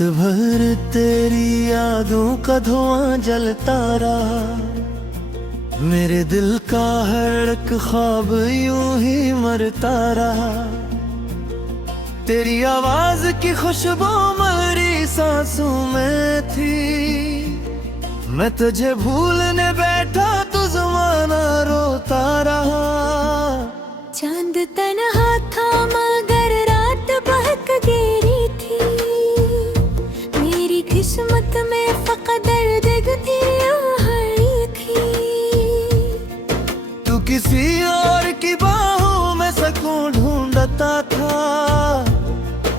रात भर तेरी यादों का धुआं जलता रहा, मेरे दिल का हर एक ख्वाब यूं ही मरता रहा। तेरी आवाज की खुशबू मेरी सांसों में थी, मैं तुझे भूलने बैठा तो ज़माना रोता रहा। चांद तन्हा था मगर रात बहक गिरी थी, मेरी किस्मत में फकत दर्द थी थी। तू किसी और की बाहों में सुकून ढूंढता था,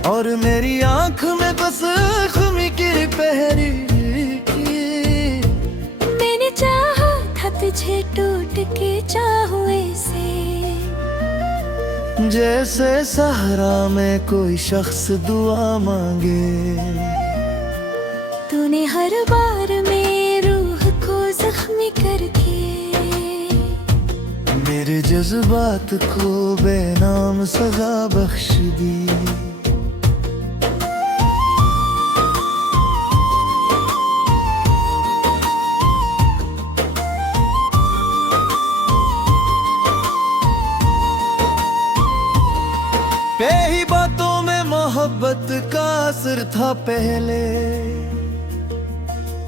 और मेरी आंख में बस ख़ुमी की पहरी थी। मैंने चाहा था तुझे टूट के चाहूं ऐसे, जैसे सहरा में कोई शख्स दुआ मांगे। तूने हर बार में रूह को जख्मी करके मेरे जज्बात को बेनाम सजा बख्श दी। बेही बातों में मोहब्बत का असर था पहले,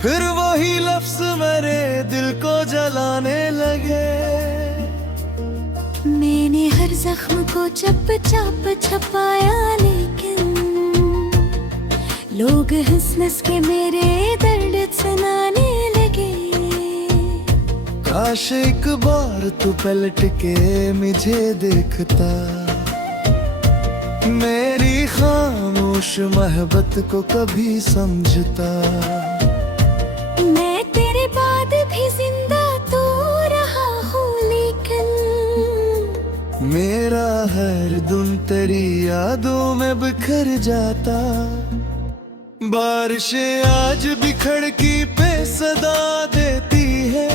फिर वही लफ्ज मेरे दिल को जलाने लगे। मैंने हर जख्म को चप चप छपाया, लेकिन लोग हंस हंस के मेरे दर्द सुनाने लगे। काश एक बार तू पलट के मुझे देखता, मेरी खामोश मोहब्बत को कभी समझता। मैं तेरे बाद भी जिंदा तो रहा हूँ, लेकिन मेरा हर दिन तेरी यादों में बिखर जाता। बारिशें आज भी खिड़की पे सदा देती है,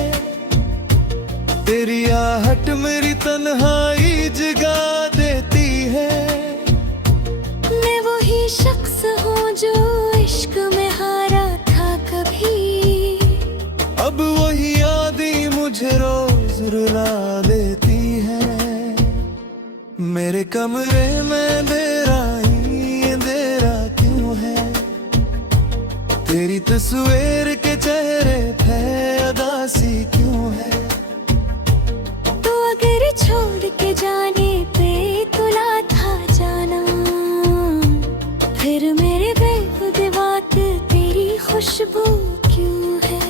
तेरी आहट मेरी तन्हाई जगा देती है। मैं वही शख्स हूँ जो इश्क में हारा था कभी, अब वही यादें मुझे रोज रुला देती है। मेरे कमरे में अंधेरा ही अंधेरा क्यों है, तेरी तस्वीर के चेहरे पे उदासी क्यों है। तो अगर छोड़ के जाने पे तुला था जाना, फिर मेरे बेखुद बात तेरी खुशबू क्यों है।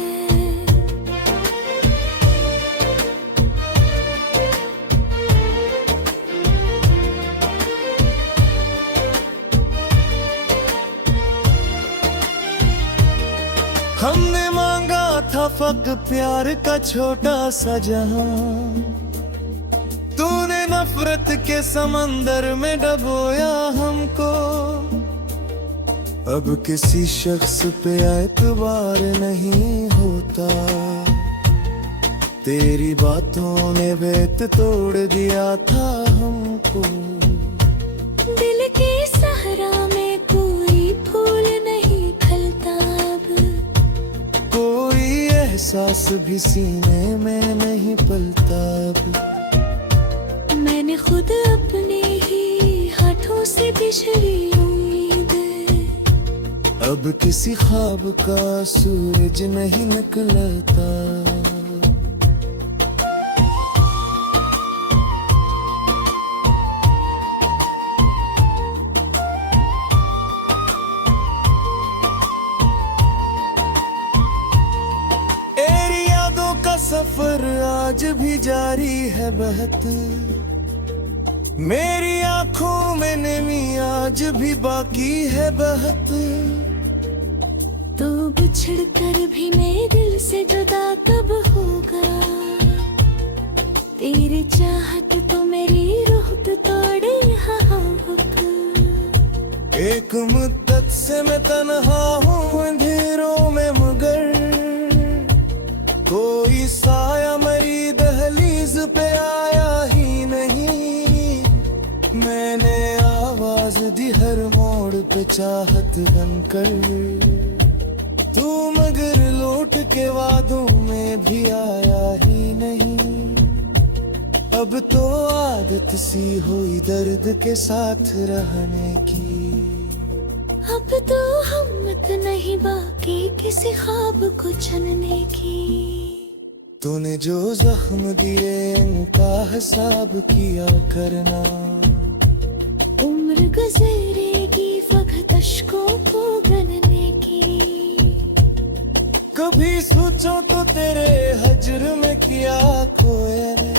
हमने मांगा था फक प्यार का छोटा सा जहां, तूने नफरत के समंदर में डबोया हमको। अब किसी शख्स पे एतबार नहीं होता, तेरी बातों ने भेद तोड़ दिया था हमको। दिल के सहरा में कोई फूल नहीं खिलता, अब कोई एहसास भी सीने में नहीं पलता। अब मैंने खुद अपने ही हाथों से बिछड़ी उम्मीद, अब किसी ख्वाब का सूरज नहीं निकलता। तेरी यादों का सफर आज भी जारी है बहत, मेरी आंखों में नमी आज भी बाकी है बहत। तो बिछड़ कर भी मेरे दिल से जुदा कब होगा, तेरी चाहत तो मेरी रूह पे तोड़े एक मुद्दत से मैं तन्हा हूँ अंधेरों में, मगर कोई साया मेरी दहलीज पे आया ही नहीं। मैंने आवाज दी हर मोड़ पे चाहत बनकर, तू मगर लौट के वादों में भी आया ही नहीं। अब तो आदत सी हुई दर्द के साथ रहने की। अब तो हिम्मत नहीं बाकी किसी ख्वाब को चुनने की। तूने जो जख्म दिए इनका हिसाब किया करना। उम्र गुजरेगी वक्त अश्कों को गनने की। कभी सोचो तो तेरे हजर में किया खोए ने।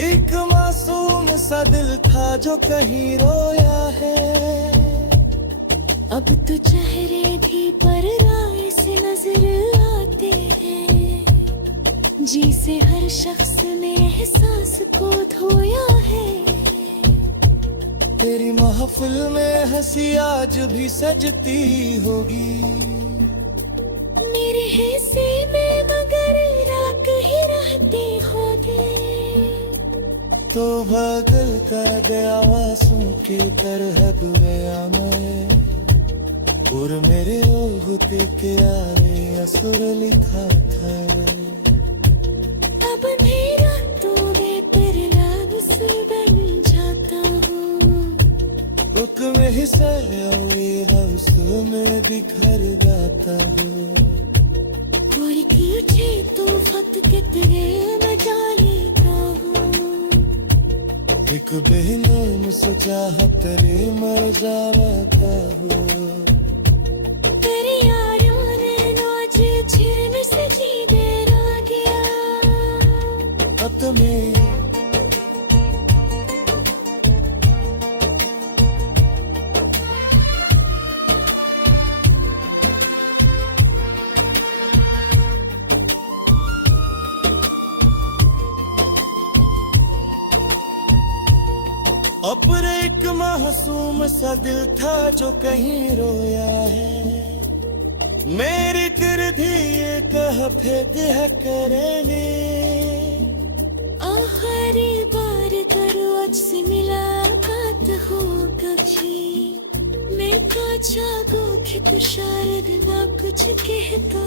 एक मासूम सा दिल था जो कहीं रोया है। अब तो चेहरे भी पर राय से नजर आते हैं। जी से हर शख्स ने एहसास को धोया है। तेरी महफिल में हंसी आज भी सजती होगी। मेरे हिस्से में मगर रात ही रहते होगे। तो बदल कर गया आंसू की तरह गया मैं। और मेरे होते के आने असुर लिखा था। अब मेरा तो बेहतर लब से बन जाता हूँ। रुक में हिस्सा हौस में बिखर जाता हूँ। और तुझे तो फत के तेरे मजा लेता हूँ। एक बेनाम सजा तेरे मजा रहता हूँ। तेरी यारों ने नाच छिर में सजी देर आ गया। अब में अपर एक मासूम सा दिल था जो कहीं रोया है। मेरी गिरध ये कह फेंक है करने। आखिरी बार दरवाज से मुलाकात हो कभी। मैं काचा गो कि तू शायद ना कुछ कहता।